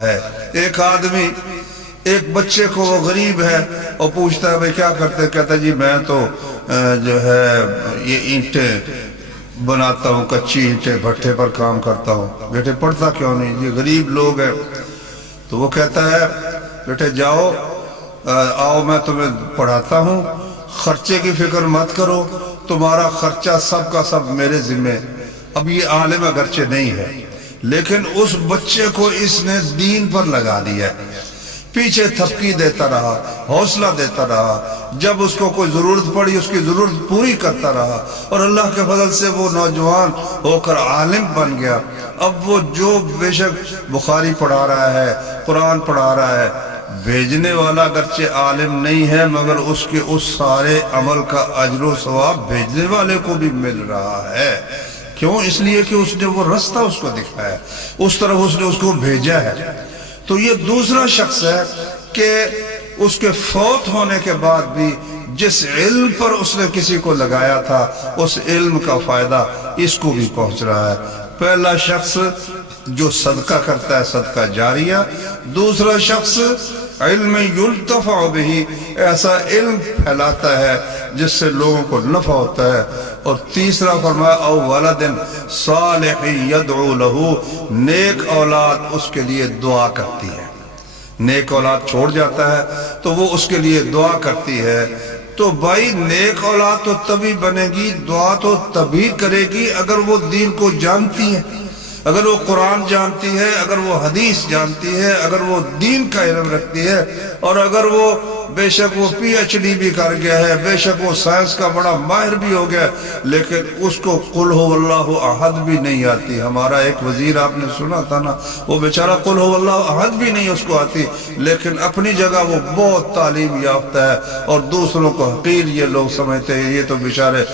ہے۔ ایک آدمی ایک بچے کو، وہ غریب ہے، اور پوچھتا ہے بھئی کیا کرتے؟ کہتا ہے جی میں تو جو ہے یہ اینٹیں بناتا ہوں، کچی اینٹیں، بھٹے پر کام کرتا ہوں۔ بیٹے پڑھتا کیوں نہیں؟ یہ غریب لوگ ہیں۔ تو وہ کہتا ہے بیٹے جاؤ، آؤ میں تمہیں پڑھاتا ہوں، خرچے کی فکر مت کرو، تمہارا خرچہ سب کا سب میرے ذمہ۔ اب یہ عالم اگرچہ نہیں ہے، لیکن اس بچے کو اس نے دین پر لگا دیا، پیچھے تھپکی دیتا رہا، حوصلہ دیتا رہا، جب اس کو کوئی ضرورت پڑی اس کی ضرورت پوری کرتا رہا، اور اللہ کے فضل سے وہ نوجوان ہو کر عالم بن گیا۔ اب وہ جو بے شک بخاری پڑھا رہا ہے، قرآن پڑھا رہا ہے، بھیجنے والا اگرچہ عالم نہیں ہے، مگر اس کے اس سارے عمل کا اجر و ثواب بھیجنے والے کو بھی مل رہا ہے۔ کیوں؟ اس لیے کہ اس نے وہ رستہ اس کو دکھایا، اس طرف اس نے اس کو بھیجا ہے۔ تو یہ دوسرا شخص ہے کہ اس کے فوت ہونے کے بعد بھی جس علم پر اس نے کسی کو لگایا تھا، اس علم کا فائدہ اس کو بھی پہنچ رہا ہے۔ پہلا شخص جو صدقہ کرتا ہے، صدقہ جاریہ۔ دوسرا شخص علم یلتفع بہ، ایسا علم پھیلاتا ہے جس سے لوگوں کو نفع ہوتا ہے۔ اور تیسرا فرمایا او ولد صالح یدعو لہ، نیک اولاد اس کے لیے دعا کرتی ہے۔ نیک اولاد چھوڑ جاتا ہے تو وہ اس کے لیے دعا کرتی ہے۔ تو بھائی نیک اولاد تو تبھی بنے گی، دعا تو تبھی کرے گی اگر وہ دین کو جانتی ہے، اگر وہ قرآن جانتی ہے، اگر وہ حدیث جانتی ہے، اگر وہ دین کا علم رکھتی ہے، اور اگر وہ بے شک وہ پی ایچ ڈی بھی کر گیا ہے، بے شک وہ سائنس کا بڑا ماہر بھی ہو گیا، لیکن اس کو قل ہو اللہ احد بھی نہیں آتی۔ ہمارا ایک وزیر آپ نے سنا تھا نا، وہ بیچارہ قل ہو اللہ احد بھی نہیں اس کو آتی، لیکن اپنی جگہ وہ بہت تعلیم یافتہ ہے، اور دوسروں کو حقیر یہ لوگ سمجھتے ہیں یہ تو بیچارے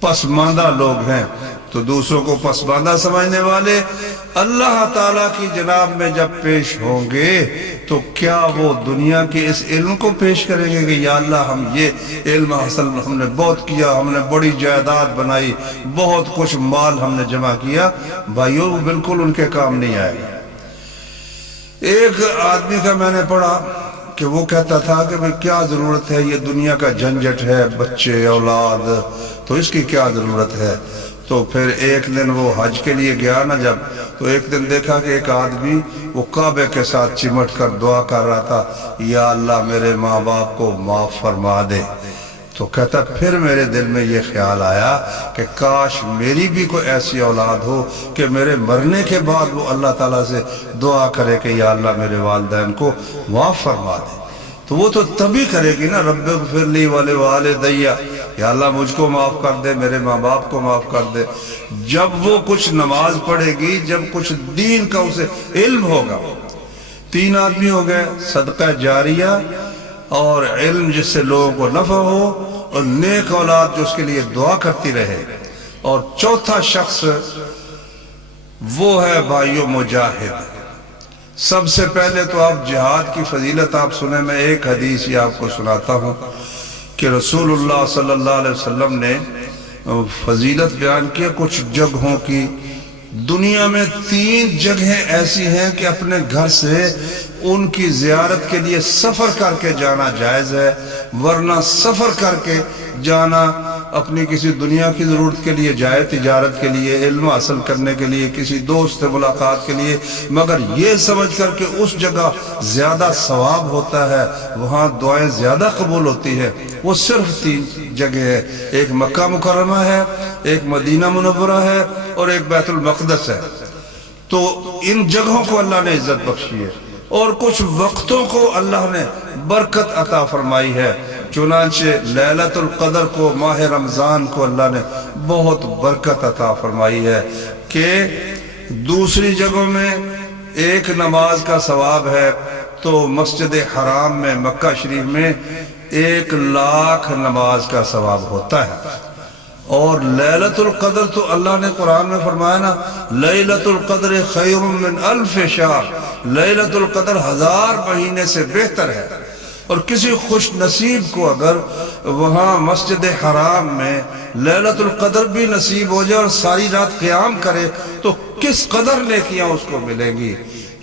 پسماندہ لوگ ہیں۔ تو دوسروں کو پسماندہ سمجھنے والے اللہ تعالیٰ کی جناب میں جب پیش ہوں گے تو کیا وہ دنیا کے اس علم کو پیش کریں گے کہ یا اللہ ہم یہ علم حاصل ہم نے بہت کیا، ہم نے بڑی جائیداد بنائی، بہت کچھ مال ہم نے جمع کیا؟ بھائیو بالکل ان کے کام نہیں آئے گا۔ ایک آدمی کا میں نے پڑھا کہ وہ کہتا تھا کہ بھئی کیا ضرورت ہے، یہ دنیا کا جھنجٹ ہے، بچے اولاد، تو اس کی کیا ضرورت ہے؟ تو پھر ایک دن وہ حج کے لیے گیا نا جب، تو ایک دن دیکھا کہ ایک آدمی وہ کعبے کے ساتھ چمٹ کر دعا کر رہا تھا، یا اللہ میرے ماں باپ کو معاف فرما دے۔ تو کہتا پھر میرے دل میں یہ خیال آیا کہ کاش میری بھی کوئی ایسی اولاد ہو کہ میرے مرنے کے بعد وہ اللہ تعالیٰ سے دعا کرے کہ یا اللہ میرے والدین کو معاف فرما دے۔ تو وہ تو تبھی کرے گی نا، رب اغفر لی ولوالدی، یا اللہ مجھ کو معاف کر دے، میرے ماں باپ کو معاف کر دے، جب وہ کچھ نماز پڑھے گی، جب کچھ دین کا اسے علم ہوگا۔ تین آدمی ہو گئے، صدقہ جاریہ اور علم جس سے لوگوں کو نفع ہو، اور نیک اولاد جو اس کے لیے دعا کرتی رہے، اور چوتھا شخص وہ ہے بھائیو مجاہد۔ سب سے پہلے تو آپ جہاد کی فضیلت آپ سنیں، میں ایک حدیث یہ آپ کو سناتا ہوں کہ رسول اللہ صلی اللہ علیہ وسلم نے فضیلت بیان کیا کچھ جگہوں کی۔ دنیا میں 3 جگہیں ایسی ہیں کہ اپنے گھر سے ان کی زیارت کے لیے سفر کر کے جانا جائز ہے، ورنہ سفر کر کے جانا اپنی کسی دنیا کی ضرورت کے لیے جائے، تجارت کے لیے، علم حاصل کرنے کے لیے، کسی دوست سے ملاقات کے لیے، مگر یہ سمجھ کر کہ اس جگہ زیادہ ثواب ہوتا ہے، وہاں دعائیں زیادہ قبول ہوتی ہے، وہ صرف 3 جگہ ہے۔ ایک مکہ مکرمہ ہے، ایک مدینہ منورہ ہے، اور ایک بیت المقدس ہے۔ تو ان جگہوں کو اللہ نے عزت بخشی ہے، اور کچھ وقتوں کو اللہ نے برکت عطا فرمائی ہے۔ چنانچہ لیلۃ القدر کو، ماہ رمضان کو اللہ نے بہت برکت عطا فرمائی ہے کہ دوسری جگہوں میں ایک نماز کا ثواب ہے تو مسجد حرام میں، مکہ شریف میں 1,00,000 نماز کا ثواب ہوتا ہے۔ اور لیلۃ القدر تو اللہ نے قرآن میں فرمایا نا، لیلۃ القدر خیر من 1000 شہر، لیلۃ القدر 1000 مہینے سے بہتر ہے۔ اور کسی خوش نصیب کو اگر وہاں مسجد حرام میں لیلۃ القدر بھی نصیب ہو جائے اور ساری رات قیام کرے تو کس قدر نیکیاں اس کو ملیں گی.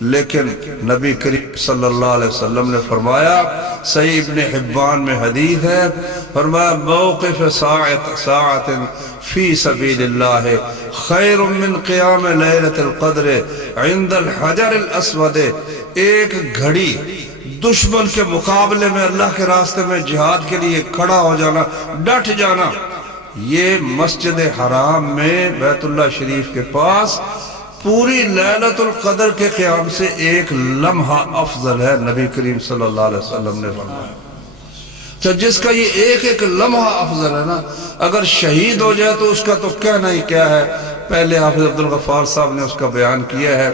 لیکن نبی کریم صلی اللہ علیہ وسلم نے فرمایا، صحیح ابن حبان میں حدیث ہے، فرمایا موقف ساعت فی سبیل اللہ خیر من قیام لیلۃ القدر عند الحجر الاسود. ایک گھڑی دشمن کے مقابلے میں اللہ کے راستے میں جہاد کے لیے کھڑا ہو جانا، ڈٹ جانا، یہ مسجد حرام میں بیت اللہ شریف کے پاس پوری لیلۃ القدر کے قیام سے ایک لمحہ افضل ہے. نبی کریم صلی اللہ علیہ وسلم نے فرمایا. تو جس کا یہ ایک لمحہ افضل ہے نا، اگر شہید ہو جائے تو اس کا تو کہنا ہی کیا ہے. پہلے حافظ عبدالغفار صاحب نے اس کا بیان کیا ہے.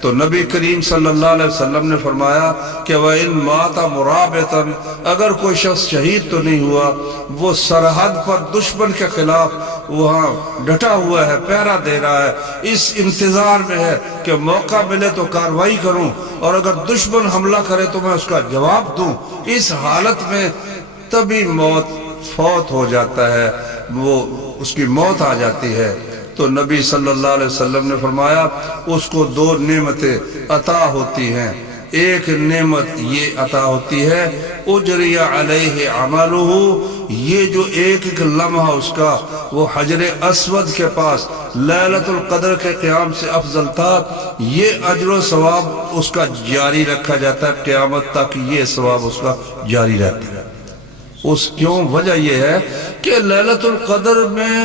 تو نبی کریم صلی اللہ علیہ وسلم نے فرمایا کہ وَإِن مَاتَ مُرَابِطًا، اگر کوئی شخص شہید تو نہیں ہوا، وہ سرحد پر دشمن کے خلاف وہاں ڈٹا ہوا ہے، پہرا دے رہا ہے، اس انتظار میں ہے کہ موقع ملے تو کاروائی کروں اور اگر دشمن حملہ کرے تو میں اس کا جواب دوں. اس حالت میں تبھی فوت ہو جاتا ہے، وہ اس کی موت آ جاتی ہے. تو نبی صلی اللہ علیہ وسلم نے فرمایا اس کو دو نعمتیں عطا ہوتی ہیں. ایک نعمت یہ عطا ہوتی ہے اجری علیہ عملہ، یہ جو ایک لمحہ اس کا وہ حجر اسود کے پاس لیلۃ القدر کے قیام سے افضل تھا، یہ اجر و ثواب اس کا جاری رکھا جاتا ہے قیامت تک. یہ ثواب اس کا جاری رہتا ہے. اس کیوں؟ وجہ یہ ہے کہ لیلۃ القدر میں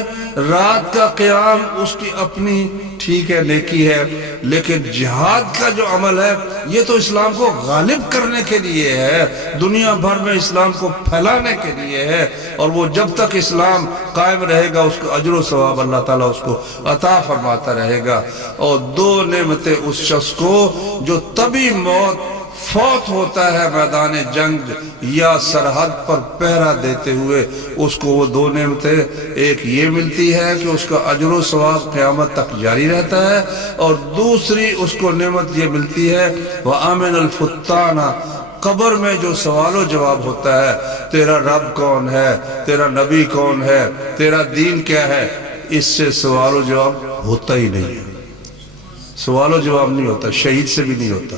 رات کا قیام اس کی اپنی ٹھیک ہے نیکی ہے، لیکن جہاد کا جو عمل ہے یہ تو اسلام کو غالب کرنے کے لیے ہے، دنیا بھر میں اسلام کو پھیلانے کے لیے ہے. اور وہ جب تک اسلام قائم رہے گا اس کا اجر و ثواب اللہ تعالیٰ اس کو عطا فرماتا رہے گا. اور دو نعمتیں اس شخص کو جو تبھی فوت ہوتا ہے میدان جنگ یا سرحد پر پہرا دیتے ہوئے، اس کو وہ دو نعمتیں، ایک یہ ملتی ہے کہ اس کا اجر و ثواب قیامت تک جاری رہتا ہے، اور دوسری اس کو نعمت یہ ملتی ہے وَآمِنَ الْفُتَّانَ، قبر میں جو سوال و جواب ہوتا ہے، تیرا رب کون ہے، تیرا نبی کون ہے، تیرا دین کیا ہے، اس سے سوال و جواب ہوتا ہی نہیں ہے. سوال و جواب نہیں ہوتا، شہید سے بھی نہیں ہوتا.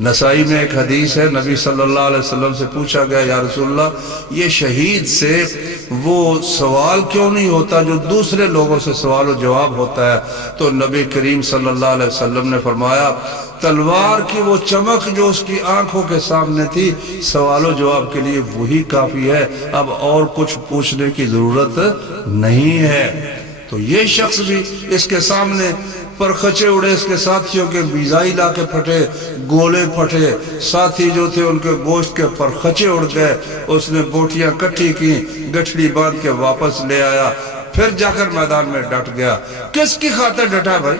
نسائی میں ایک حدیث ہے، نبی صلی اللہ علیہ وسلم سے پوچھا گیا یا رسول اللہ یہ شہید سے وہ سوال کیوں نہیں ہوتا جو دوسرے لوگوں سے سوال و جواب ہوتا ہے؟ تو نبی کریم صلی اللہ علیہ وسلم نے فرمایا تلوار کی وہ چمک جو اس کی آنکھوں کے سامنے تھی سوال و جواب کے لیے وہی کافی ہے، اب اور کچھ پوچھنے کی ضرورت نہیں ہے. تو یہ شخص بھی اس کے سامنے پرخچے اڑے، اس کے ساتھیوں کے میزائل آ کے پھٹے، گولے پھٹے، ساتھی جو تھے ان کے گوشت کے پرخچے اڑ گئے. اس نے بوٹیاں کٹھی کی، گٹھڑی باندھ کے واپس لے آیا، پھر جا کر میدان میں ڈٹ گیا. کس کی خاطر ڈٹا بھائی؟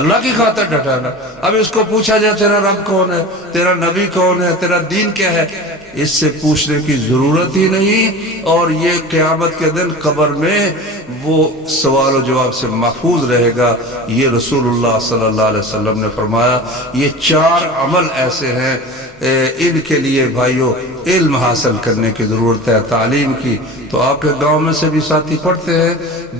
اللہ کی خاطر ڈٹا نا. اب اس کو پوچھا جائے تیرا رب کون ہے، تیرا نبی کون ہے، تیرا دین کیا ہے، اس سے پوچھنے کی ضرورت ہی نہیں. اور یہ قیامت کے دن قبر میں وہ سوال و جواب سے محفوظ رہے گا. یہ رسول اللہ صلی اللہ علیہ وسلم نے فرمایا یہ چار عمل ایسے ہیں ان کے لیے بھائیو علم حاصل کرنے کی ضرورت ہے، تعلیم کی. تو آپ کے گاؤں میں سے بھی ساتھی پڑھتے ہیں،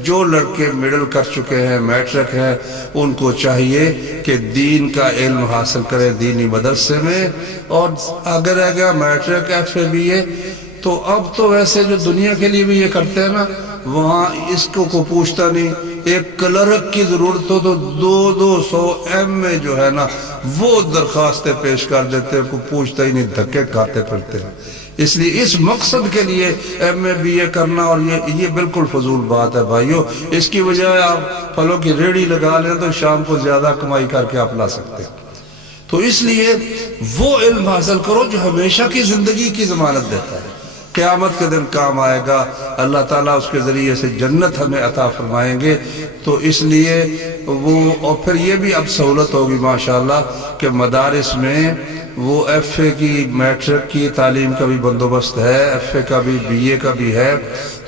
جو لڑکے مڈل کر چکے ہیں، میٹرک ہیں، ان کو چاہیے کہ دین کا علم حاصل کرے دینی مدرسے میں. اور اگر رہ گیا میٹرک ایف اے بی اے، تو اب تو ویسے جو دنیا کے لیے بھی یہ کرتے ہیں نا، وہاں اس کو پوچھتا نہیں. ایک کلرک کی ضرورت ہو تو 200 ایم اے جو ہے نا وہ درخواستیں پیش کر دیتے ہیں، کو پوچھتا ہی نہیں، دھکے کھاتے پھرتے ہیں. اس لیے اس مقصد کے لیے ایم اے بی اے کرنا اور یہ بالکل فضول بات ہے بھائیو. اس کی بجائے آپ پھلوں کی ریڑھی لگا لیں تو شام کو زیادہ کمائی کر کے آپ لا سکتے ہیں. تو اس لیے وہ علم حاصل کرو جو ہمیشہ کی زندگی کی ضمانت دیتا ہے، قیامت کے دن کام آئے گا. اللہ تعالیٰ اس کے ذریعے سے جنت ہمیں عطا فرمائیں گے. تو اس لیے وہ، اور پھر یہ بھی اب سہولت ہوگی ماشاءاللہ کہ مدارس میں وہ ایف اے کی، میٹرک کی تعلیم کا بھی بندوبست ہے، ایف اے کا بھی، بی اے کا بھی ہے.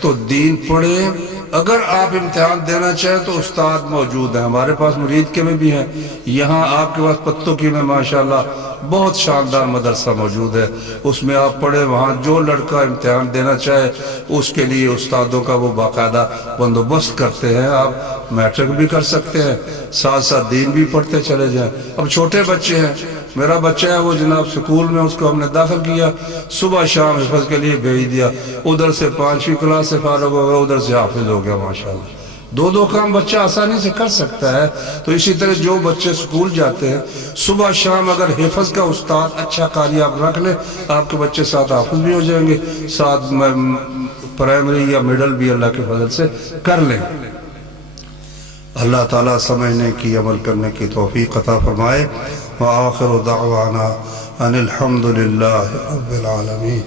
تو دین پڑھیں، اگر آپ امتحان دینا چاہیں تو استاد موجود ہیں، ہمارے پاس مرید کے میں بھی ہیں، یہاں آپ کے پاس پتوں کی میں ماشاءاللہ بہت شاندار مدرسہ موجود ہے، اس میں آپ پڑھیں، وہاں جو لڑکا امتحان دینا چاہے اس کے لیے استادوں کا وہ باقاعدہ بندوبست کرتے ہیں، آپ میٹرک بھی کر سکتے ہیں، ساتھ ساتھ دین بھی پڑھتے چلے جائیں۔ اب چھوٹے بچے ہیں، میرا بچہ ہے وہ جناب سکول میں، اس کو ہم نے داخل کیا، صبح شام حفظ کے لیے بھیج دیا، ادھر سے 5ویں کلاس سے فارغ ہو گیا، ادھر سے حافظ ہو گیا ماشاءاللہ۔ دو کام بچہ آسانی سے کر سکتا ہے۔ تو اسی طرح جو بچے سکول جاتے ہیں صبح شام اگر حفظ کا استاد اچھا قاری آپ رکھ لیں، آپ کے بچے ساتھ حافظ بھی ہو جائیں گے، ساتھ پرائمری یا مڈل بھی اللہ کے فضل سے کر لیں۔ اللہ تعالیٰ سمجھنے کی، عمل کرنے کی توفیق عطا فرمائے۔ وآخر دعوانا ان الحمد للہ رب العالمین۔